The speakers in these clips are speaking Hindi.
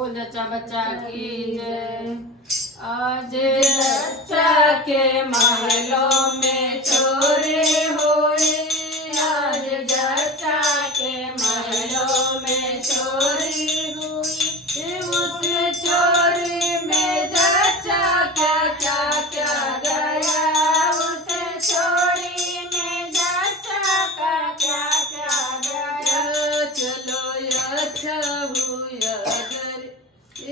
जच्चा बच्चा की जय। आज जच्चा के महलों में चोरी हुई, आज जच्चा के महलों में चोरी हुई। उस चोरी में जच्चा क्या क्या क्या गया, उस चोरी में जच्चा का क्या क्या गया। चलो अच्छा हुआ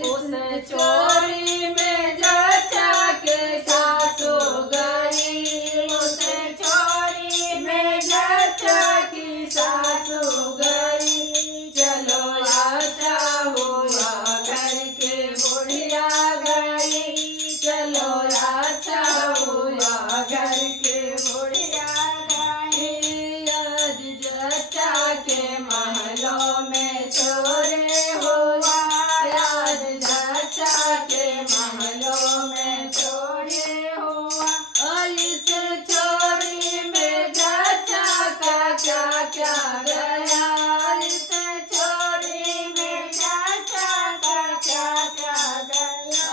उस चोरी में जच्चा के सास हो गई, उस चोरी में जच्चा की सास हो गई। चलो अच्छा हुआ घर के बुढ़िया गई, चलो अच्छा हुआ घर के बुढ़िया गई। आज जच्चा के महलों में चोरी हुआ, आज जच्चा के महलों में चोरी हुआ। और इस चोरी में जच्चा का क्या क्या गया, इस चोरी में जच्चा का क्या क्या गया।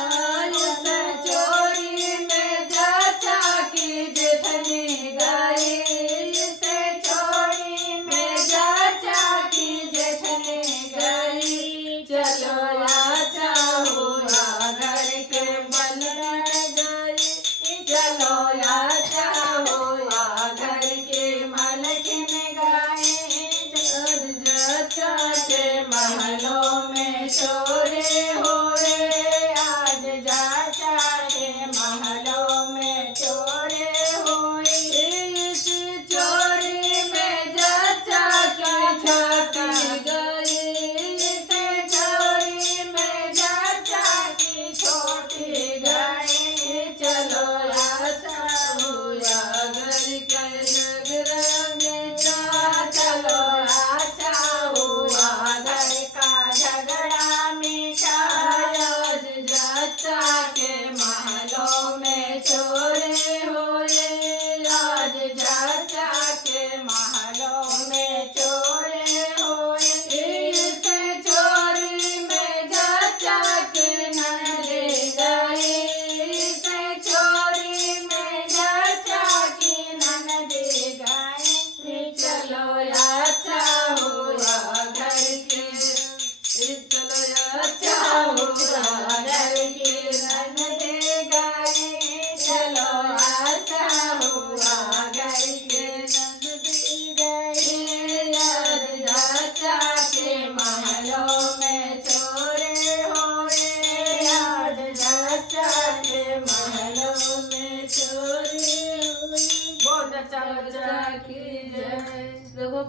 इस चोरी में जच्चा की जेठनी गई, इस चोरी में जच्चा की जेठनी गई। चलो अच्छा हुआ घर के बनने गई, चलो अच्छा हुआ घर के मालकिन गई। जच्चा के महलों में चोरी हुए, आज जच्चा के महलों में चोरी हुई। इस चोरी में जच्चा की छोटी गई, इस चोरी में जच्चा की छोटी गई। चलो अच्छा हुआ घर के झगड़ा, चलो अच्छा हुआ घर का झगड़ा मिटाया। आज जच्चा के महलों में चोरी हुई, आज जच्चा के महलों में चोरी हुई। इस चोरी में जच्चा की ननदी गई, इस चोरी में जच्चा की ननदी गई। चलो अच्छा हुआ घर के, चलो अच्छा हुआ घर की ननदी गई, चलो अच्छा हुआ घर के ननदी गई। आज जच्चा के महलों में चोरी हुई, आज जच्चा के महलों में चोरी हुई। बहुत अच्छा बच्चा की जय। देखो